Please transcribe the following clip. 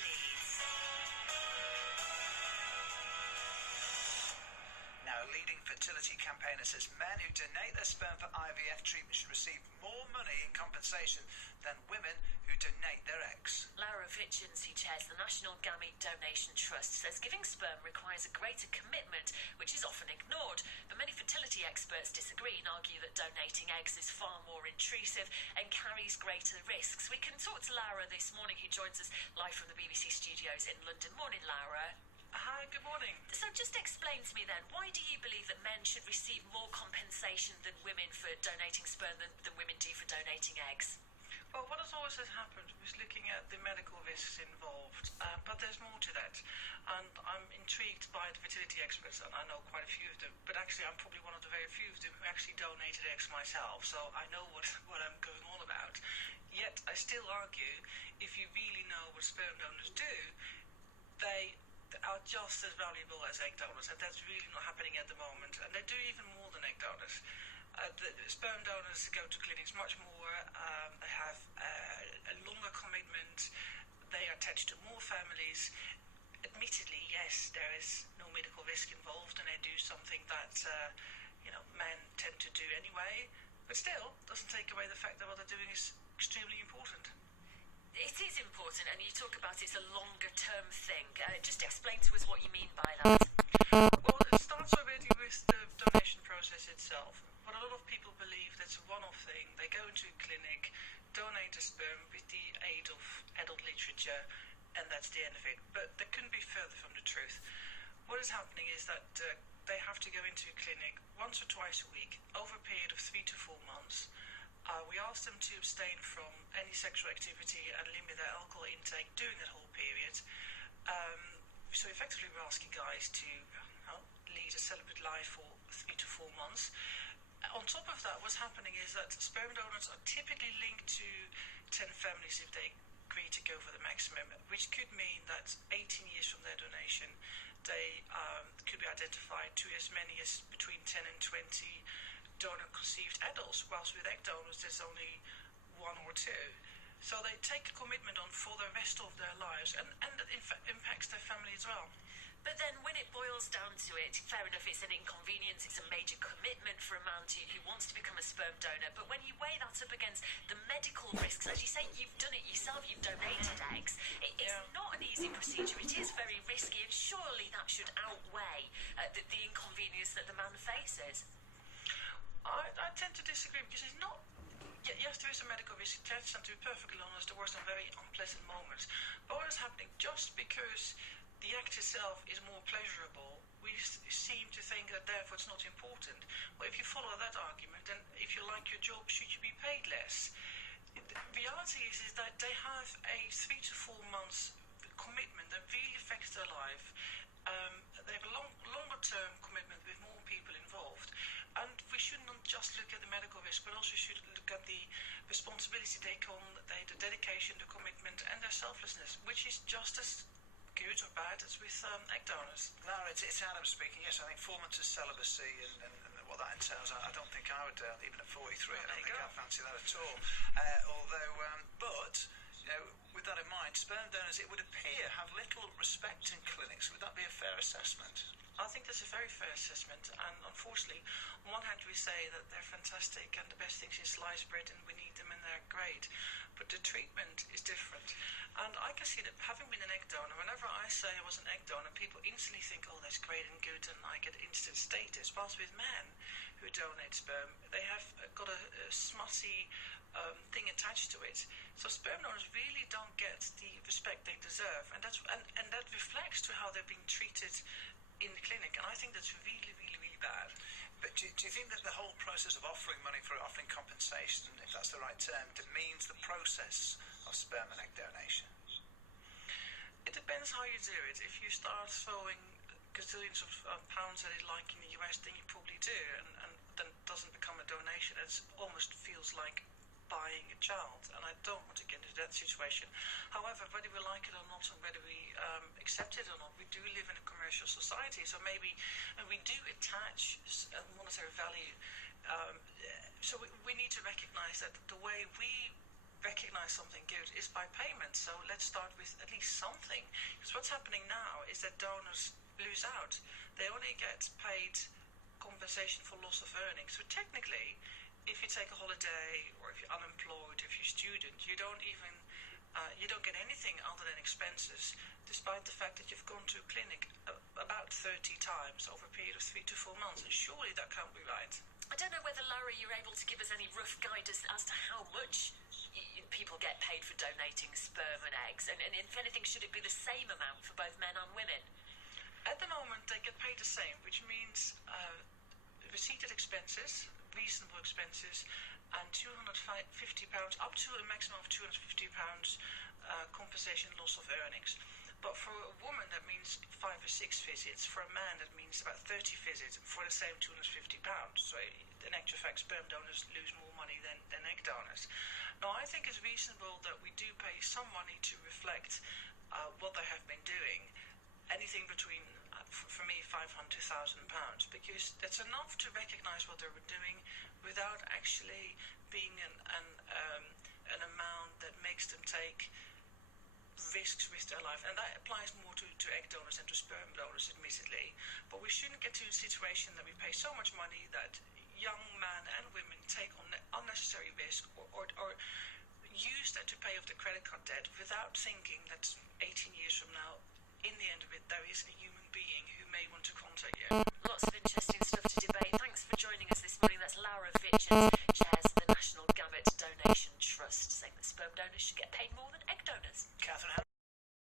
Leeds. Now, a leading fertility campaigner says men who donate their sperm for IVF treatment should receive more money in compensation than women who donate their eggs. Laura Vitchins, who chairs the National Gamete Donation Trust, says giving sperm requires a greater commitment, which is often ignored. But many fertility experts disagree and argue that donating eggs is far more intrusive and carries greater risks. We can talk to Laura this morning, who joins us live from the BBC studios in London. Morning, Laura. Hi, good morning. So just explain to me then, why do you believe that men should receive more compensation than women for donating sperm than women do for donating eggs? Well, what has always happened was looking at the medical risks involved, but there's more to that. And I'm intrigued by the fertility experts, and I know quite a few of them, but actually I'm probably one of the very few of them who actually donated eggs myself, so I know what I'm going on about. Yet I still argue, if you really know what sperm donors do, they are just as valuable as egg donors, and that's really not happening at the moment. And they do even more than egg donors. The sperm donors go to clinics much more. They have a longer commitment. They are attached to more families. Admittedly, yes, there is no medical risk involved, and they do something that men tend to do anyway. But still, doesn't take away the fact that what they're doing is extremely important. It is important, and you talk about it's a longer-term thing. Just explain to us what you mean by that. Well, it starts already with the donation process itself. What a lot of people believe, that's a one-off thing. They go into a clinic, donate a sperm with the aid of adult literature, and that's the end of it. But that couldn't be further from the truth. What is happening is that they have to go into a clinic once or twice a week over a period of 3 to 4 months. We ask them to abstain from any sexual activity and limit their alcohol intake during that whole period. So effectively we're asking guys to lead a celibate life for 3 to 4 months. On top of that, what's happening is that sperm donors are typically linked to 10 families if they agree to go for the maximum, which could mean that 18 years from their donation, they could be identified to as many as between 10 and 20 donor-conceived adults, whilst with egg donors there's only 1 or 2. So they take a commitment on for the rest of their lives, and that in fact impacts their family as well. But then when it boils down to it, fair enough, it's an inconvenience, it's a major commitment for a man who wants to become a sperm donor. But when you weigh that up against the medical risks, as you say, you've done it yourself, you've donated eggs. It's not an easy procedure, it is very risky, and surely that should outweigh the inconvenience that the man faces. I tend to disagree, because it's not... Yes, there is a medical risk attached, and to be perfectly honest, there were some very unpleasant moments. But what is happening, just because the act itself is more pleasurable, we seem to think that therefore it's not important. Well, if you follow that argument, then if you like your job, should you be paid less? The reality is that they have a 3 to 4 months commitment that really affects their life. They have a longer-term commitment with more people involved. And we should not just look at the medical risk, but also should look at the responsibility they take on, the dedication, the commitment, and their selflessness, which is just as good or bad as with egg donors. Lara, it's Adam speaking. Yes, I think 4 months of celibacy and what that entails, I don't think I would, even at 43, I don't think I'd fancy that at all. But with that in mind, sperm donors, it would appear, have little respect in clinics. Would that be a fair assessment? I think that's a very fair assessment, and unfortunately, on one hand we say that they're fantastic and the best things in sliced bread and we need them and they're great, but the treatment is different. And I can see that, having been an egg donor, whenever I say I was an egg donor, people instantly think, oh, that's great and good, and I get instant status. Whilst with men who donate sperm, they have got a smutty thing attached to it. So sperm donors really don't get the respect they deserve, and that reflects to how they're being treated in the clinic, and I think that's really, really, really bad. But do you think that the whole process of offering money for offering compensation, if that's the right term, demeans the process of sperm and egg donation? It depends how you do it. If you start throwing gazillions of pounds at it like in the US, then you probably do, and then it doesn't become a donation. It almost feels like buying a child, and I don't want to get into that situation. However, whether we like it or not, and whether we accept it or not, we do live in a commercial society, so maybe we do attach a monetary value. So we need to recognize that the way we recognize something good is by payment. So let's start with at least something. Because what's happening now is that donors lose out. They only get paid compensation for loss of earnings. So technically, if you take a holiday or if you're unemployed, if you're a student, you don't get anything other than expenses, despite the fact that you've gone to a clinic about 30 times over a period of 3 to 4 months. And surely that can't be right. I don't know whether, Larry, you're able to give us any rough guidance as to how much people get paid for donating sperm and eggs, and if anything, should it be the same amount for both men and women? At the moment, they get paid the same, which means receipted expenses, reasonable expenses, and £250 up to a maximum of £250 compensation loss of earnings. But for a woman, that means 5 or 6 visits. For a man, that means about 30 visits for the same £250. So in actual fact, sperm donors lose more money than egg donors. Now, I think it's reasonable that we do pay some money to reflect what they have been doing. Anything between, for me, £500 to £1,000, because that's enough to recognise what they were doing without actually being an amount that makes them take risks with their life. And that applies more to egg donors than to sperm donors, admittedly. But we shouldn't get to a situation that we pay so much money that young men and women take on unnecessary risk or use that to pay off the credit card debt without thinking that 18 years from now, in the end of it, there is a